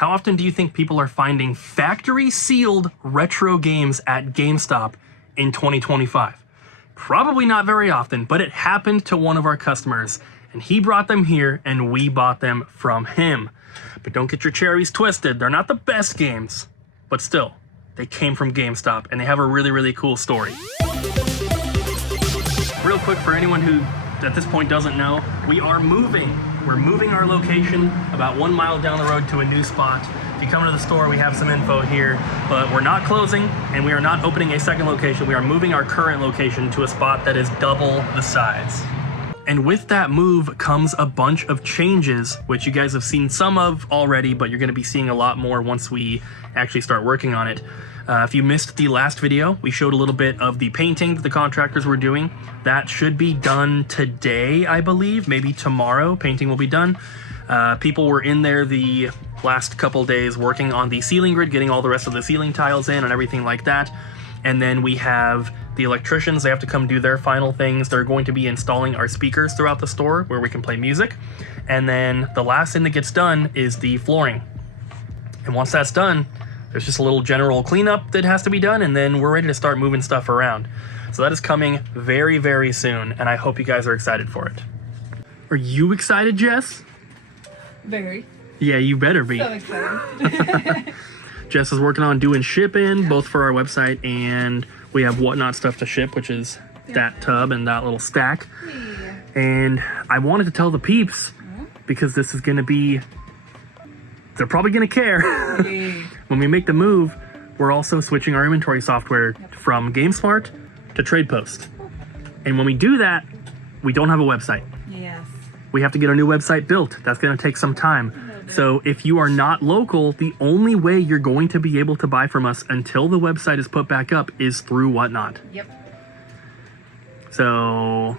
How often do you think people are finding factory-sealed retro games at GameStop in 2025? Probably not very often, but it happened to one of our customers, and he brought them here, and we bought them from him. But don't get your cherries twisted. They're not the best games, but still, they came from GameStop, and they have a really, really cool story. Real quick, for anyone who at this point doesn't know, we are moving. We're moving our location about 1 mile down the road to a new spot. If you come to the store, we have some info here, but we're not closing and we are not opening a second location. We are moving our current location to a spot that is double the size. And with that move comes a bunch of changes, which you guys have seen some of already, but you're gonna be seeing a lot more once we actually start working on it. If you missed the last video, we showed a little bit of the painting that the contractors were doing. That should be done today, I believe, maybe tomorrow. Painting will be done. People were in there the last couple days working on the ceiling grid, getting all the rest of the ceiling tiles in and everything like that. And then we have the electricians. They have to come do their final things. They're going to be installing our speakers throughout the store where we can play music. And then the last thing that gets done is the flooring. And once that's done, there's just a little general cleanup that has to be done, and then we're ready to start moving stuff around. So that is coming very, very soon, and I hope you guys are excited for it. Are you excited, Jess? Very. Yeah, you better be. So excited. Jess is working on doing shipping, both for our website, and we have Whatnot stuff to ship, which is that tub and that little stack. Yeah. And I wanted to tell the peeps, because this is gonna be, they're probably gonna care. Yeah. When we make the move, we're also switching our inventory software from GameSmart to TradePost. And when we do that, we don't have a website. Yes. We have to get a new website built. That's gonna take some time. So if you are not local, the only way you're going to be able to buy from us until the website is put back up is through Whatnot. Yep. So,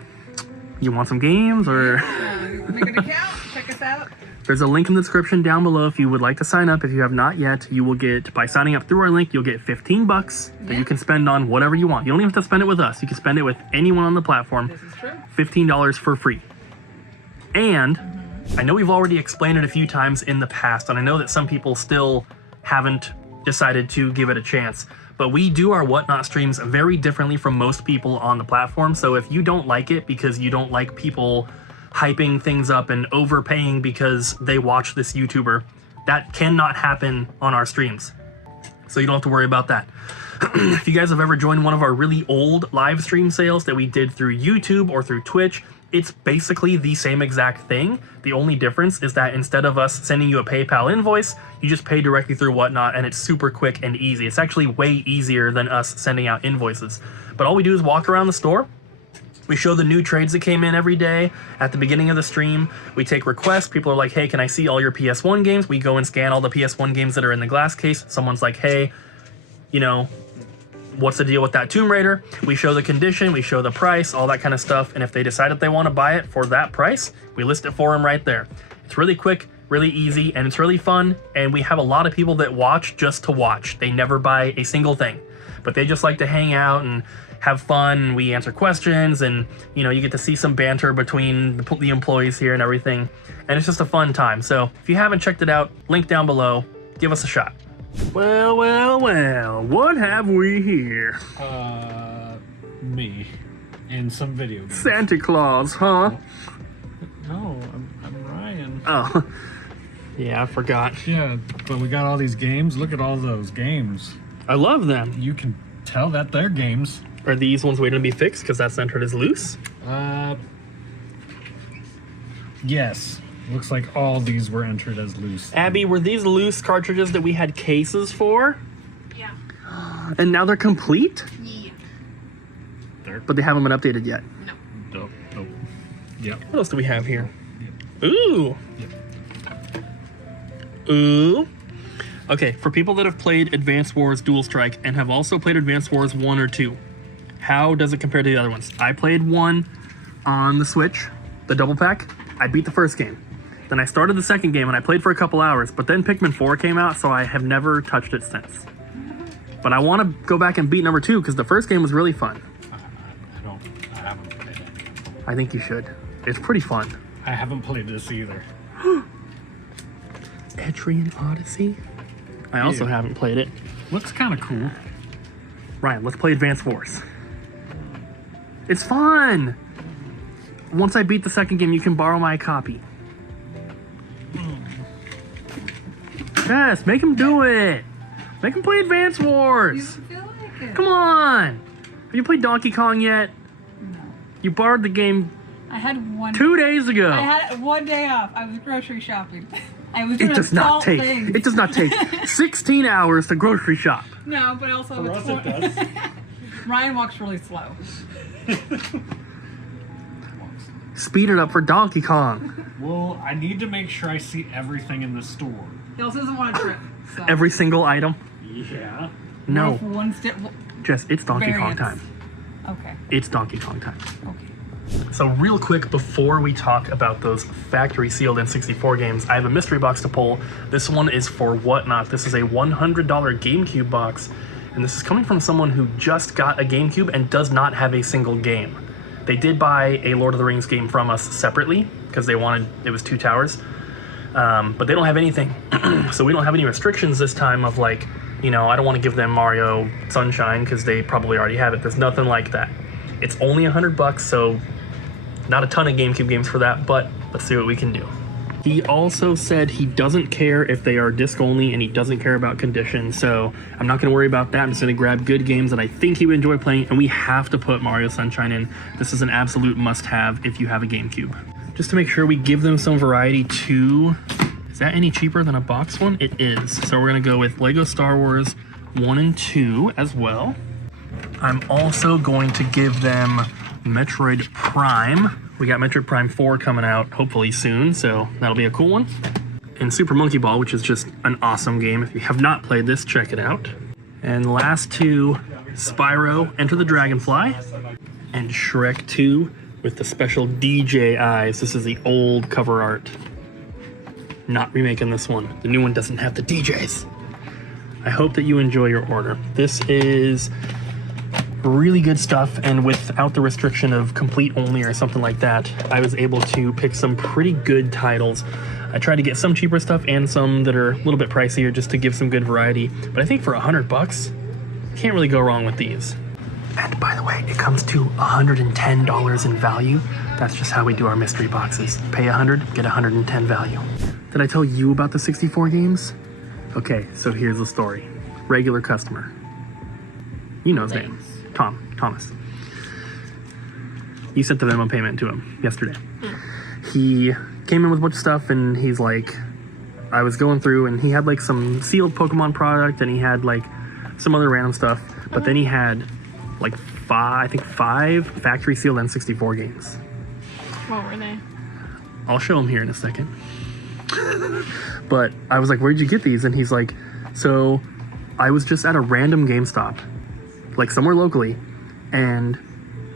you want some games or? Make an account, check us out. There's a link in the description down below if you would like to sign up. If you have not yet, you will get, by signing up through our link, you'll get $15 that you can spend on whatever you want. You don't even have to spend it with us. You can spend it with anyone on the platform. This is true. $15 for free. And I know we've already explained it a few times in the past, and I know that some people still haven't decided to give it a chance, but we do our Whatnot streams very differently from most people on the platform. So if you don't like it because you don't like people hyping things up and overpaying because they watch this YouTuber, that cannot happen on our streams. So you don't have to worry about that. If you guys have ever joined one of our really old live stream sales that we did through YouTube or through Twitch, it's basically the same exact thing. The only difference is that instead of us sending you a PayPal invoice, you just pay directly through Whatnot, and it's super quick and easy. It's actually way easier than us sending out invoices. But all we do is walk around the store. We show the new trades that came in every day at the beginning of the stream. We take requests. People are like, hey, can I see all your PS1 games? We go and scan all the PS1 games that are in the glass case. Someone's like, hey, you know, what's the deal with that Tomb Raider? We show the condition, we show the price, all that kind of stuff. And if they decide that they want to buy it for that price, we list it for them right there. It's really quick, really easy, and it's really fun. And we have a lot of people that watch just to watch. They never buy a single thing, but they just like to hang out and have fun. We answer questions, and you know, you get to see some banter between the employees here and everything. And it's just a fun time. So if you haven't checked it out, link down below, give us a shot. Well, well, well, what have we here? Me. And some video games. Santa Claus, huh? No, I'm Ryan. Oh, yeah, I forgot. Yeah, but we got all these games. Look at all those games. I love them. You can tell that they're games. Are these ones waiting to be fixed because that's entered as loose? Yes. Looks like all these were entered as loose. Abby, were these loose cartridges that we had cases for? Yeah. And now they're complete? Yeah. But they haven't been updated yet. No. Nope. Yep. What else do we have here? Yep. Ooh. Yep. Ooh. Okay, for people that have played Advance Wars Dual Strike and have also played Advance Wars 1 or 2, how does it compare to the other ones? I played 1 on the Switch, the double pack. I beat the first game. Then I started the second game and I played for a couple hours, but then Pikmin 4 came out, so I have never touched it since. But I want to go back and beat number 2 because the first game was really fun. I haven't played it. I think you should. It's pretty fun. I haven't played this either. Etrian Odyssey. I also Yeah. haven't played it. Looks kind of cool. Ryan, let's play Advance Wars. It's fun! Once I beat the second game, you can borrow my copy. Yes, make him do it! Make him play Advance You Wars! feel like it. Come on! Have you played Donkey Kong yet? No. You borrowed the game I had one. 2 days ago. I had 1 day off. I was grocery shopping. I was doing It does not adult take. things. It does not take 16 hours to grocery shop. No, but also For it's us it does. Ryan walks really slow. Speed it up for Donkey Kong. Well, I need to make sure I see everything in the store. He also doesn't want to trip. So. Every single item. Yeah. No, If one step. Jess, it's Donkey Kong Variants. time. Okay. It's Donkey Kong time. Okay. So real quick, before we talk about those factory sealed N64 games, I have a mystery box to pull. This one is for Whatnot. This is a $100 GameCube box, and this is coming from someone who just got a GameCube and does not have a single game. They did buy a Lord of the Rings game from us separately, because they wanted, it was 2 towers, but they don't have anything. So we don't have any restrictions this time of like, you know, I don't want to give them Mario Sunshine, because they probably already have it. There's nothing like that. It's only $100, so not a ton of GameCube games for that, but let's see what we can do. He also said he doesn't care if they are disc only and he doesn't care about condition, so I'm not going to worry about that. I'm just going to grab good games that I think he would enjoy playing, and we have to put Mario Sunshine in. This is an absolute must-have if you have a GameCube. Just to make sure we give them some variety too. Is that any cheaper than a box one? It is. So we're going to go with Lego Star Wars 1 and 2 as well. I'm also going to give them Metroid Prime. We got Metroid Prime 4 coming out hopefully soon, so that'll be a cool one. And Super Monkey Ball, which is just an awesome game. If you have not played this, check it out. And the last two, Spyro, Enter the Dragonfly, and Shrek 2 with the special DJ eyes. This is the old cover art. Not remaking this one. The new one doesn't have the DJs. I hope that you enjoy your order. This is really good stuff, and without the restriction of complete only or something like that, I was able to pick some pretty good titles. I tried to get some cheaper stuff and some that are a little bit pricier just to give some good variety, but I think for $100, can't really go wrong with these. And by the way, it comes to $110 in value. That's just how we do our mystery boxes. Pay 100, get 110 value. Did I tell you about the 64 games? Okay, so here's the story. Regular customer. You know his name. Thomas. You sent the Venmo payment to him yesterday. He came in with a bunch of stuff, and he's like, I was going through, and he had like some sealed Pokemon product, and he had like some other random stuff, but then he had like five factory sealed N64 games. What were they? I'll show him here in a second. But I was like, where'd you get these? And he's like, so I was just at a random GameStop, like somewhere locally, and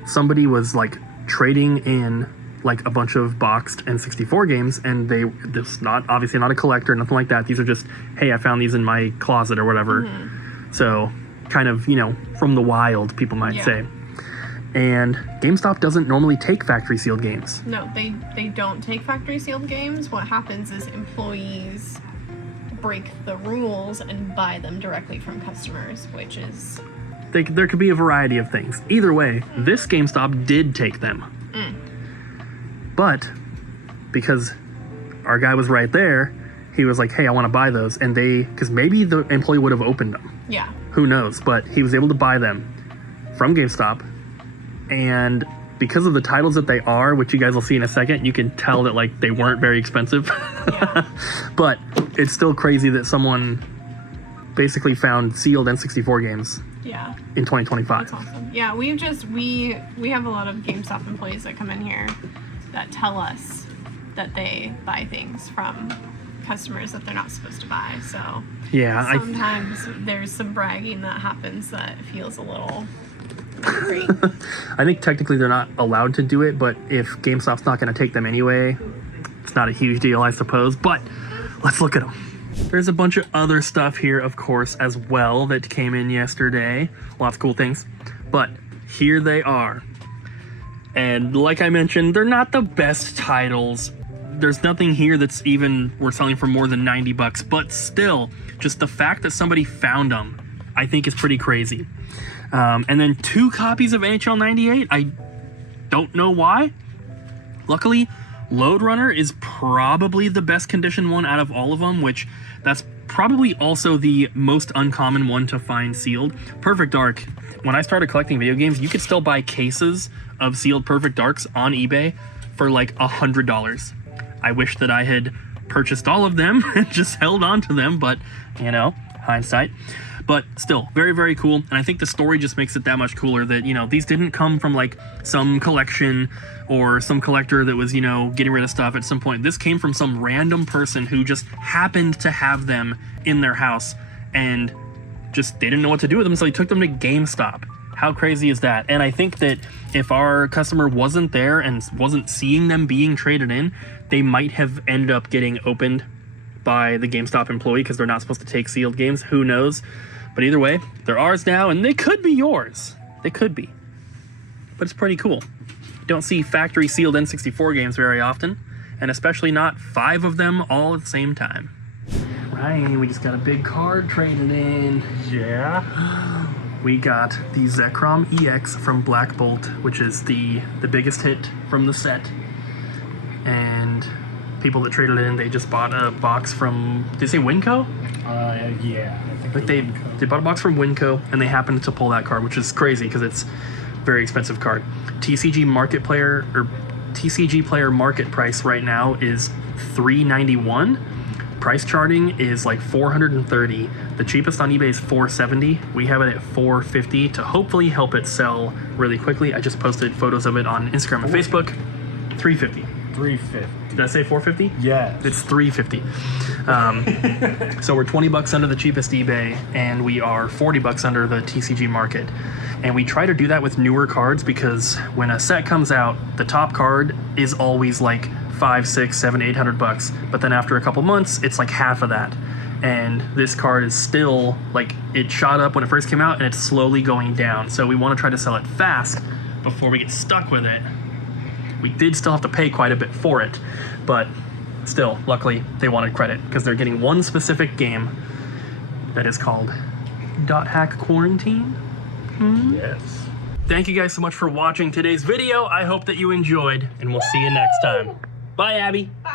somebody was like trading in like a bunch of boxed N64 games, and this not obviously not a collector, nothing like that. These are just, hey, I found these in my closet or whatever. So kind of, you know, from the wild, people might say. And GameStop doesn't normally take factory sealed games. No, they don't take factory sealed games. What happens is employees break the rules and buy them directly from customers, which is... There could be a variety of things. Either way, this GameStop did take them. But because our guy was right there, he was like, hey, I want to buy those. And because maybe the employee would have opened them. Yeah. Who knows? But he was able to buy them from GameStop. And because of the titles that they are, which you guys will see in a second, you can tell that like they weren't very expensive. But it's still crazy that someone basically found sealed N64 games in 2025. That's awesome. Yeah, we have a lot of GameStop employees that come in here that tell us that they buy things from customers that they're not supposed to buy. So yeah, sometimes there's some bragging that happens that feels a little great. I think technically they're not allowed to do it, but if GameStop's not going to take them anyway, it's not a huge deal, I suppose. But let's look at them. There's a bunch of other stuff here, of course, as well that came in yesterday. Lots of cool things. But here they are. And like I mentioned, they're not the best titles. there's nothing here that's even we're selling for more than 90 bucks, but still, just the fact that somebody found them, I think is pretty crazy. And then 2 copies of NHL 98. I don't know why. Luckily, Load Runner is probably the best condition one out of all of them, which that's probably also the most uncommon one to find sealed. Perfect Dark. When I started collecting video games, you could still buy cases of sealed Perfect Darks on eBay for like $100. I wish that I had purchased all of them and just held on to them, but you know, hindsight. But still, very, very cool. And I think the story just makes it that much cooler that, you know, these didn't come from like some collection or some collector that was, you know, getting rid of stuff at some point. This came from some random person who just happened to have them in their house and just they didn't know what to do with them, so they took them to GameStop. How crazy is that? And I think that if our customer wasn't there and wasn't seeing them being traded in, they might have ended up getting opened by the GameStop employee because they're not supposed to take sealed games. Who knows? But either way, they're ours now, and they could be yours. They could be. But it's pretty cool. You don't see factory sealed N64 games very often, and especially not 5 of them all at the same time. Right, we just got a big card traded in. Yeah. We got the Zekrom EX from Black Bolt, which is the biggest hit from the set. And people that traded in, they just bought a box from, did they say Winco? Yeah. I think Like they bought a box from Winco, and they happened to pull that card, which is crazy because it's a very expensive card. TCG player market price right now is $391. Price charting is like $430. The cheapest on eBay is $470. We have it at $450 to hopefully help it sell really quickly. I just posted photos of it on Instagram and Facebook. $350. $350. Did I say $450? Yes. It's $350. So we're 20 bucks under the cheapest eBay, and we are 40 bucks under the TCG market. And we try to do that with newer cards because when a set comes out, the top card is always like 5, 6, 7, 800 bucks. But then after a couple months, it's like half of that. And this card is still like, it shot up when it first came out and it's slowly going down. So we want to try to sell it fast before we get stuck with it. We did still have to pay quite a bit for it, but still, luckily, they wanted credit because they're getting one specific game that is called .hack Quarantine. Yes. Thank you guys so much for watching today's video. I hope that you enjoyed, and we'll see you next time. Bye, Abby. Bye.